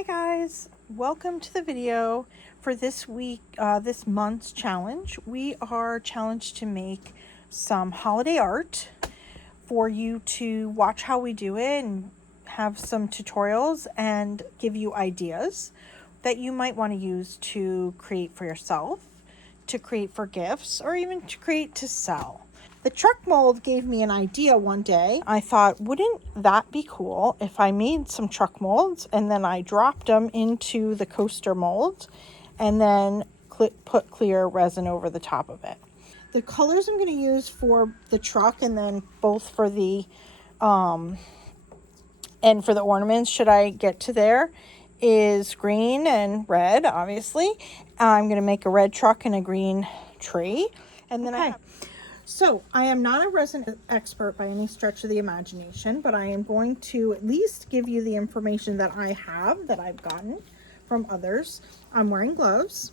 Hi guys, welcome to the video for this week, this month's challenge. We are challenged to make some holiday art for you to watch how we do it and have some tutorials and give you ideas that you might want to use to create for yourself, to create for gifts, or even to create to sell. The truck mold gave me an idea one day. I thought, wouldn't that be cool if I made some truck molds and then I dropped them into the coaster mold and then put clear resin over the top of it. The colors I'm going to use for the truck and then both for the and for the ornaments, should I get to there, is green and red, obviously. I'm going to make a red truck and a green tree. And then So I am not a resin expert by any stretch of the imagination, but I am going to at least give you the information that I have, that I've gotten from others. I'm wearing gloves.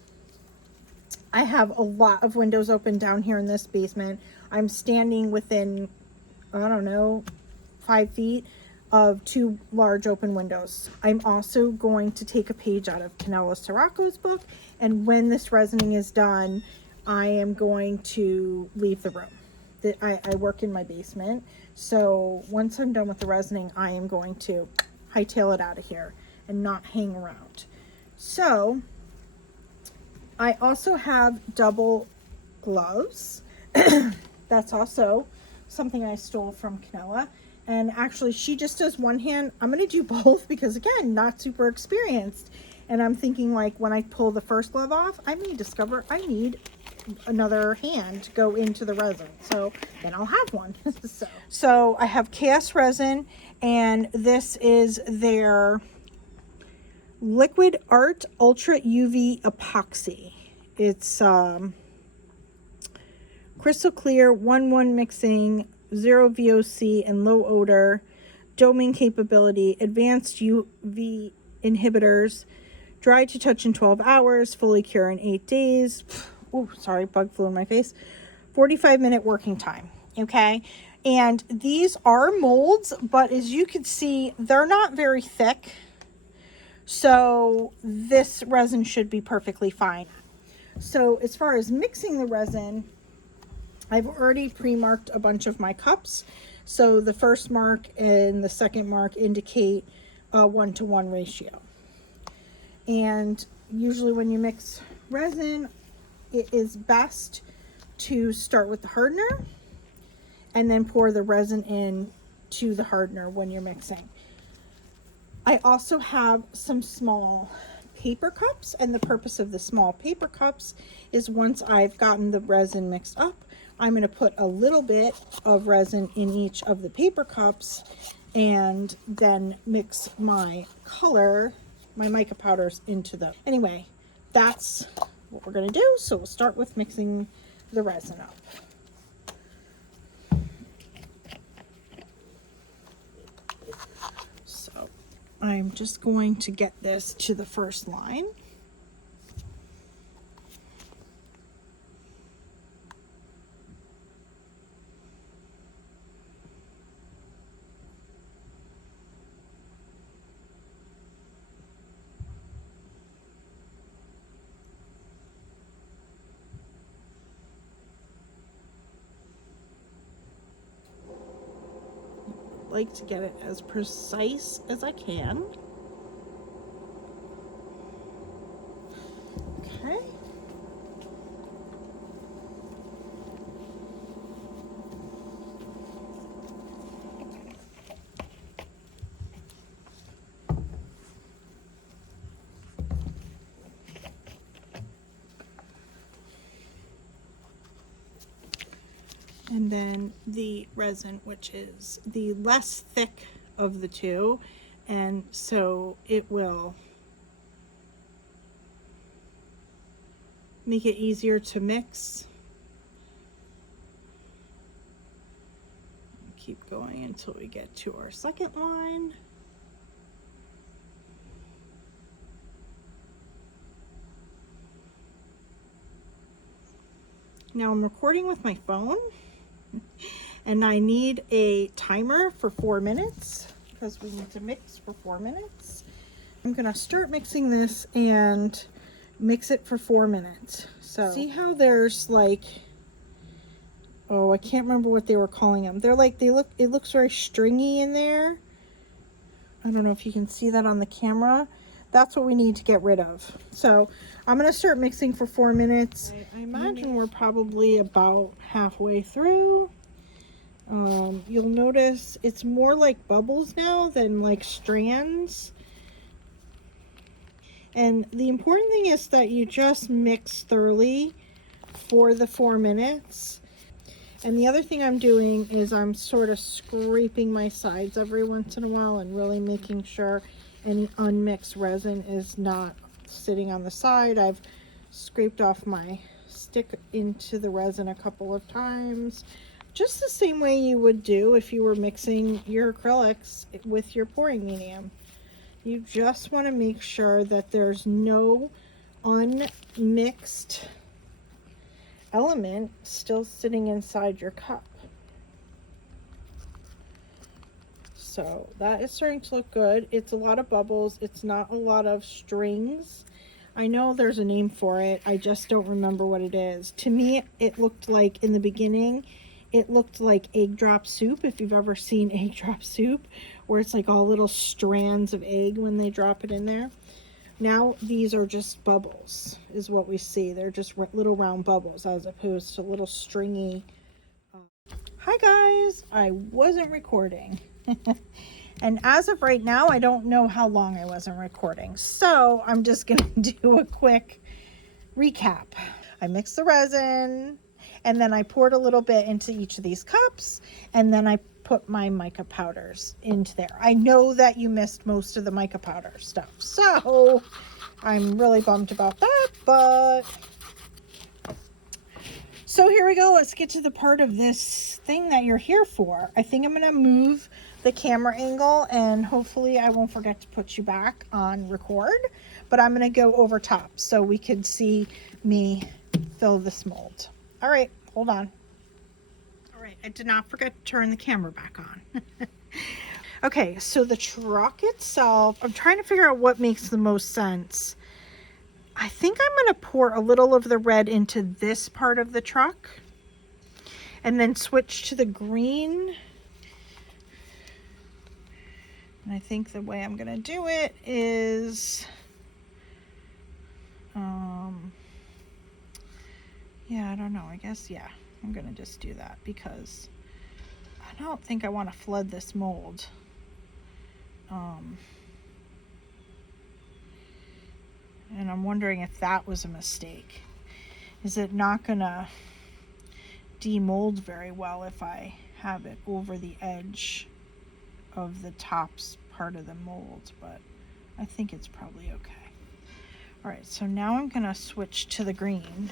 I have a lot of windows open down here in this basement. I'm standing within, I don't know, 5 feet of 2 large open windows. I'm also going to take a page out of Canella Sirocco's book, and when this resining is done, I am going to leave the room. I work in my basement, so once I'm done with the resining, I am going to hightail it out of here and not hang around. So I also have double gloves. That's also something I stole from Canella. And actually, she just does one hand. I'm going to do both because, again, not super experienced. And I'm thinking, like, when I pull the first glove off, I may discover I need another hand to go into the resin. So then I'll have one. So I have KS Resin, and this is their Liquid Art Ultra UV Epoxy. It's crystal clear, 1-1 mixing, 0 VOC and low odor, doming capability, advanced UV inhibitors, dry to touch in 12 hours, fully cure in 8 days. Oh, sorry, bug flew in my face. 45-minute working time. Okay. And these are molds, but as you can see, they're not very thick. So this resin should be perfectly fine. So as far as mixing the resin, I've already pre-marked a bunch of my cups. So the first mark and the second mark indicate a 1-to-1 ratio. And usually when you mix resin, it is best to start with the hardener and then pour the resin in to the hardener when you're mixing. I also have some small paper cups, and the purpose of the small paper cups is once I've gotten the resin mixed up, I'm going to put a little bit of resin in each of the paper cups and then mix my color, my mica powders, into them. Anyway, that's what we're going to do. So we'll start with mixing the resin up. So I'm just going to get this to the first line. Like to get it as precise as I can. Okay. And then the resin, which is the less thick of the two, and so it will make it easier to mix. Keep going until we get to our second line. Now I'm recording with my phone. And I need a timer for 4 minutes because we need to mix for 4 minutes. I'm gonna start mixing this and mix it for 4 minutes. So see how there's like, oh, I can't remember what they were calling them. They're like, it looks very stringy in there. I don't know if you can see that on the camera. That's what we need to get rid of. So I'm gonna start mixing for 4 minutes. I imagine we're probably about halfway through. You'll notice it's more like bubbles now than like strands. And the important thing is that you just mix thoroughly for the 4 minutes. And the other thing I'm doing is I'm sort of scraping my sides every once in a while and really making sure any unmixed resin is not sitting on the side. I've scraped off my stick into the resin a couple of times, just the same way you would do if you were mixing your acrylics with your pouring medium. You just want to make sure that there's no unmixed element still sitting inside your cup. So that is starting to look good. It's a lot of bubbles. It's not a lot of strings. I know there's a name for it. I just don't remember what it is. To me, it looked like, in the beginning, it looked like egg drop soup. If you've ever seen egg drop soup, where it's like all little strands of egg when they drop it in there. Now these are just bubbles, is what we see. They're just little round bubbles as opposed to little stringy. Hi guys, I wasn't recording. And as of right now, I don't know how long I wasn't recording. So I'm just gonna do a quick recap. I mixed the resin, and then I poured a little bit into each of these cups, and then I put my mica powders into there. I know that you missed most of the mica powder stuff, so I'm really bummed about that, but so here we go. Let's get to the part of this thing that you're here for. I think I'm gonna move the camera angle, and hopefully I won't forget to put you back on record, but I'm gonna go over top so we can see me fill this mold. All right, hold on. All right, I did not forget to turn the camera back on. Okay, so the truck itself, I'm trying to figure out what makes the most sense. I think I'm going to pour a little of the red into this part of the truck and then switch to the green. And I think the way I'm going to do it is, yeah, I don't know. I guess, yeah, I'm going to just do that because I don't think I want to flood this mold. And I'm wondering if that was a mistake. Is it not gonna demold very well if I have it over the edge of the tops part of the mold? But I think it's probably okay. All right, so now I'm gonna switch to the green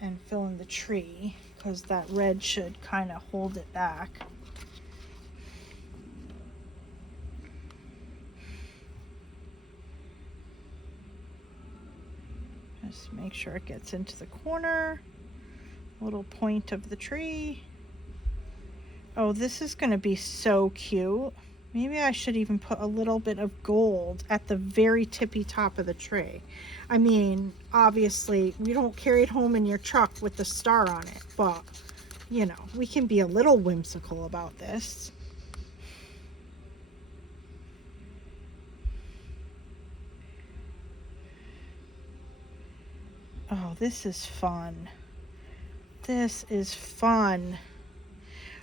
and fill in the tree because that red should kind of hold it back. Just make sure it gets into the corner, little point of the tree. Oh, this is going to be so cute. Maybe I should even put a little bit of gold at the very tippy top of the tree. I mean, obviously, we don't carry it home in your truck with the star on it, but, you know, we can be a little whimsical about this. Oh, this is fun. This is fun.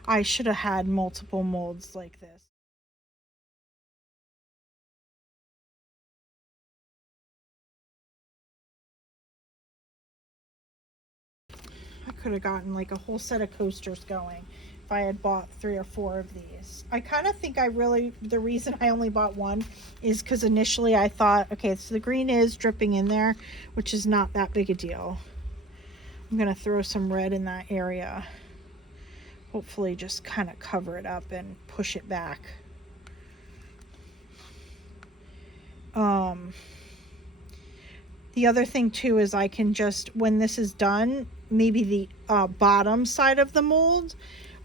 I should have had multiple molds like this. I could have gotten like a whole set of coasters going if I had bought 3 or 4 of these. I kind of think the reason I only bought one is because initially I thought, okay, so the green is dripping in there, which is not that big a deal. I'm going to throw some red in that area. Hopefully just kind of cover it up and push it back. The other thing too is I can just, when this is done, maybe the bottom side of the mold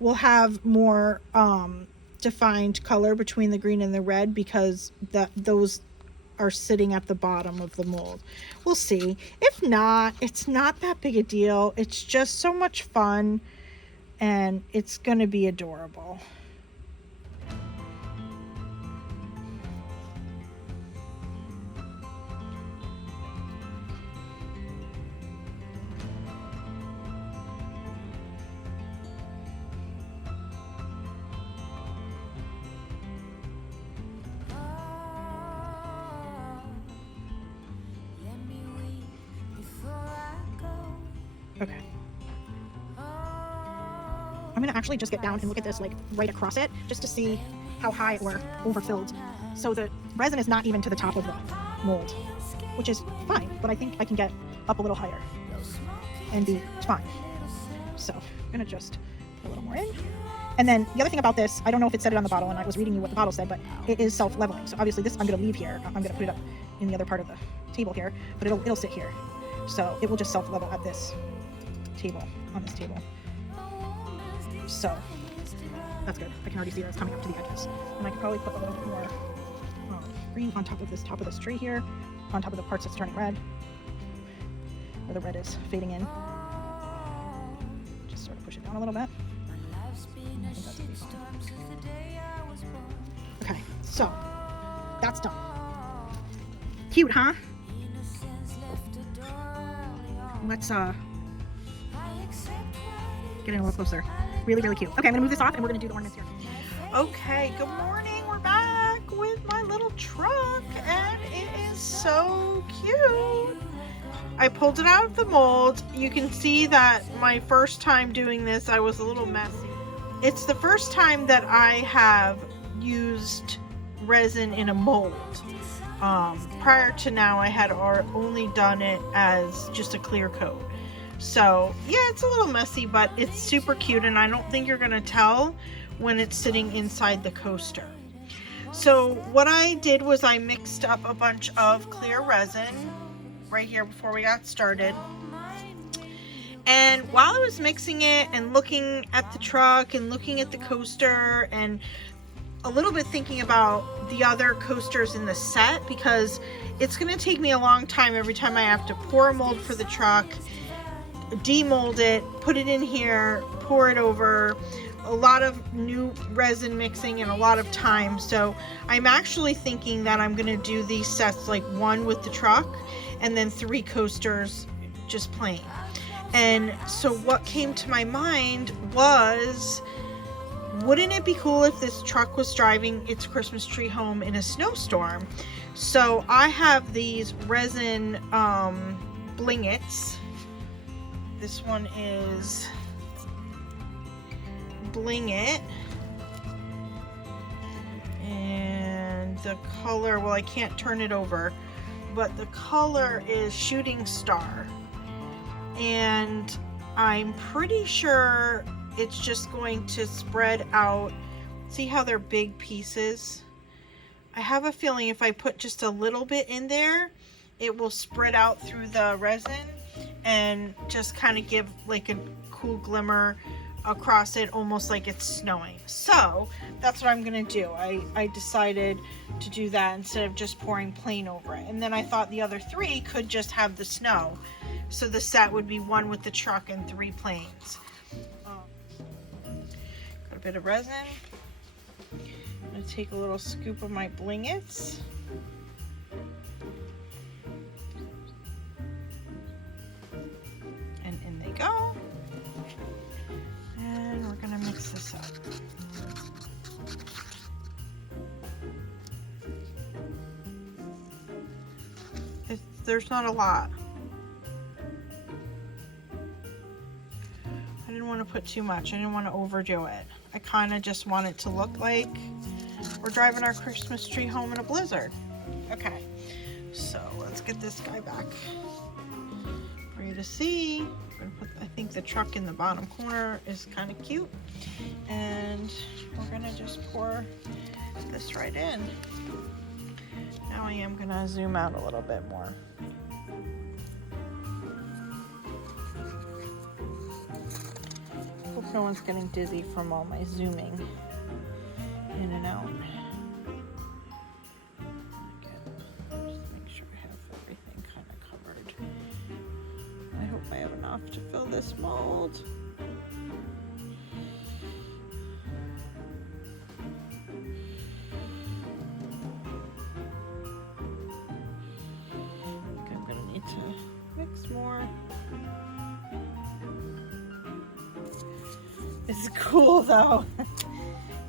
will have more defined color between the green and the red because those are sitting at the bottom of the mold. We'll see. If not, it's not that big a deal. It's just so much fun and it's gonna be adorable. Okay. I'm gonna actually just get down and look at this like right across it just to see how high we're overfilled. So the resin is not even to the top of the mold, which is fine, but I think I can get up a little higher and be fine. So I'm gonna just put a little more in. And then the other thing about this, I don't know if it said it on the bottle and I was reading you what the bottle said, but it is self-leveling. So obviously this I'm gonna leave here. I'm gonna put it up in the other part of the table here, but it'll sit here. So it will just self-level at this table, on this table. So that's good. I can already see that it's coming up to the edges. And I could probably put a little bit more green on top of this tree here, on top of the parts that's turning red, where the red is fading in. Just sort of push it down a little bit. I think that's gonna be fine. Okay, so that's done. Cute, huh? Let's get in a little closer. Really, really cute. Okay, I'm gonna move this off and we're gonna do the ornaments here. Okay, good morning. We're back with my little truck and it is so cute. I pulled it out of the mold. You can see that my first time doing this, I was a little messy. It's the first time that I have used resin in a mold. Prior to now, I had only done it as just a clear coat. So yeah, it's a little messy, but it's super cute and I don't think you're gonna tell when it's sitting inside the coaster. So what I did was I mixed up a bunch of clear resin right here before we got started. And while I was mixing it and looking at the truck and looking at the coaster and a little bit thinking about the other coasters in the set, because it's going to take me a long time every time I have to pour a mold for the truck, demold it, put it in here, pour it over, a lot of new resin mixing and a lot of time. So I'm actually thinking that I'm going to do these sets like one with the truck and then 3 coasters just plain. And so what came to my mind was, wouldn't it be cool if this truck was driving its Christmas tree home in a snowstorm? So I have these resin blingets. This one is Bling It. And the color, well, I can't turn it over, but the color is Shooting Star. And I'm pretty sure it's just going to spread out. See how they're big pieces? I have a feeling if I put just a little bit in there, it will spread out through the resin and just kind of give like a cool glimmer across it, almost like it's snowing. So that's what I'm gonna do. I decided to do that instead of just pouring plain over it. And then I thought the other 3 could just have the snow. So the set would be 1 with the truck and 3 plains. Got a bit of resin. I'm gonna take a little scoop of my blingets. And in they go. And we're gonna mix this up. There's not a lot. I didn't want to put too much. I didn't want to overdo it. I kind of just want it to look like we're driving our Christmas tree home in a blizzard. Okay, so let's get this guy back for you to see. I'm gonna put, I think the truck in the bottom corner is kind of cute. And we're gonna just pour this right in. Now I am gonna zoom out a little bit more. Hope no one's getting dizzy from all my zooming. in and out. Again, just make sure I have everything kind of covered. I hope I have enough to fill this mold. I think I'm gonna need to mix more. It's cool though.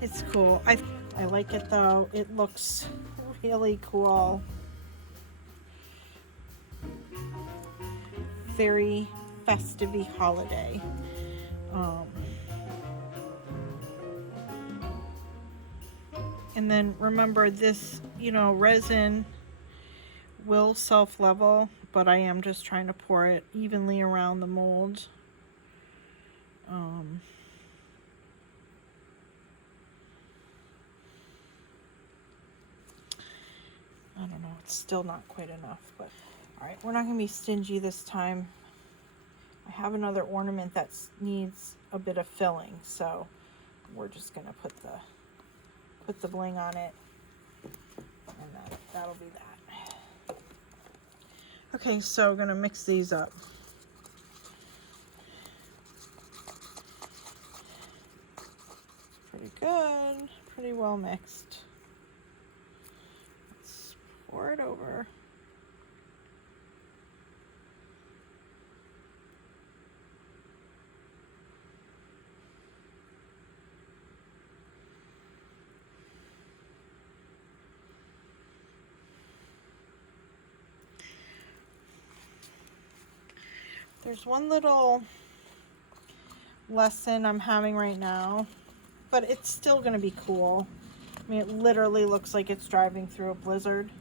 It's cool. I like it though. It looks really cool. Very festive-y holiday. And then remember this, you know, resin will self-level, but I am just trying to pour it evenly around the mold. I don't know, it's still not quite enough, but all right, we're not gonna be stingy this time. I have another ornament that needs a bit of filling, so we're just gonna put the bling on it, and that'll be that. Okay, so I'm gonna mix these up. Pretty good, pretty well mixed. Let's pour it over. There's one little lesson I'm having right now, but it's still going to be cool. I mean, it literally looks like it's driving through a blizzard.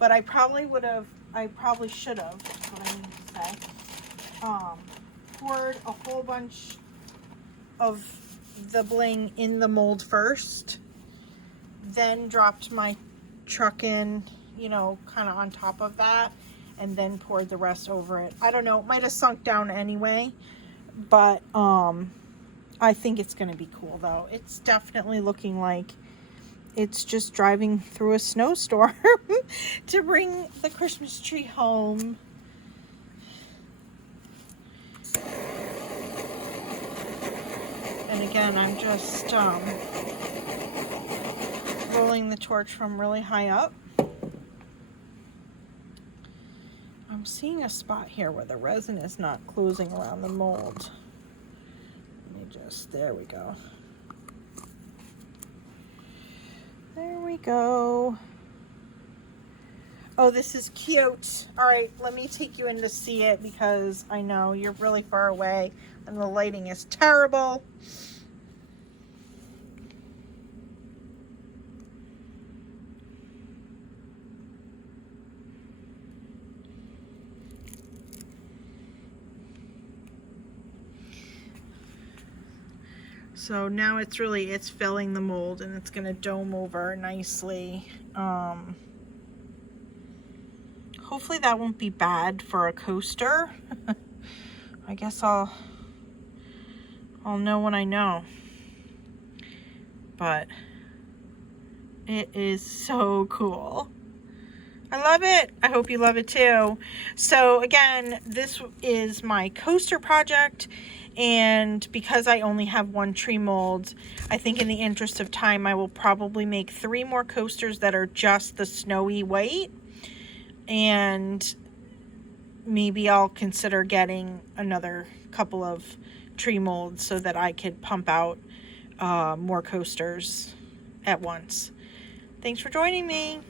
But I probably should have, that's what I mean to say, poured a whole bunch of the bling in the mold first, then dropped my truck in, you know, kind of on top of that, and then poured the rest over it. I don't know, it might have sunk down anyway, but I think it's going to be cool though. It's definitely looking like it's just driving through a snowstorm to bring the Christmas tree home. And again, I'm just rolling the torch from really high up. I'm seeing a spot here where the resin is not closing around the mold. Let me just, there we go. There we go. Oh, this is cute. All right, let me take you in to see it because I know you're really far away and the lighting is terrible. So now it's filling the mold and it's gonna dome over nicely. Hopefully that won't be bad for a coaster. I guess I'll know when I know. But it is so cool. I love it. I hope you love it too. So again, this is my coaster project. And because I only have one tree mold, I think in the interest of time, I will probably make 3 more coasters that are just the snowy white. And maybe I'll consider getting another couple of tree molds so that I could pump out more coasters at once. Thanks for joining me.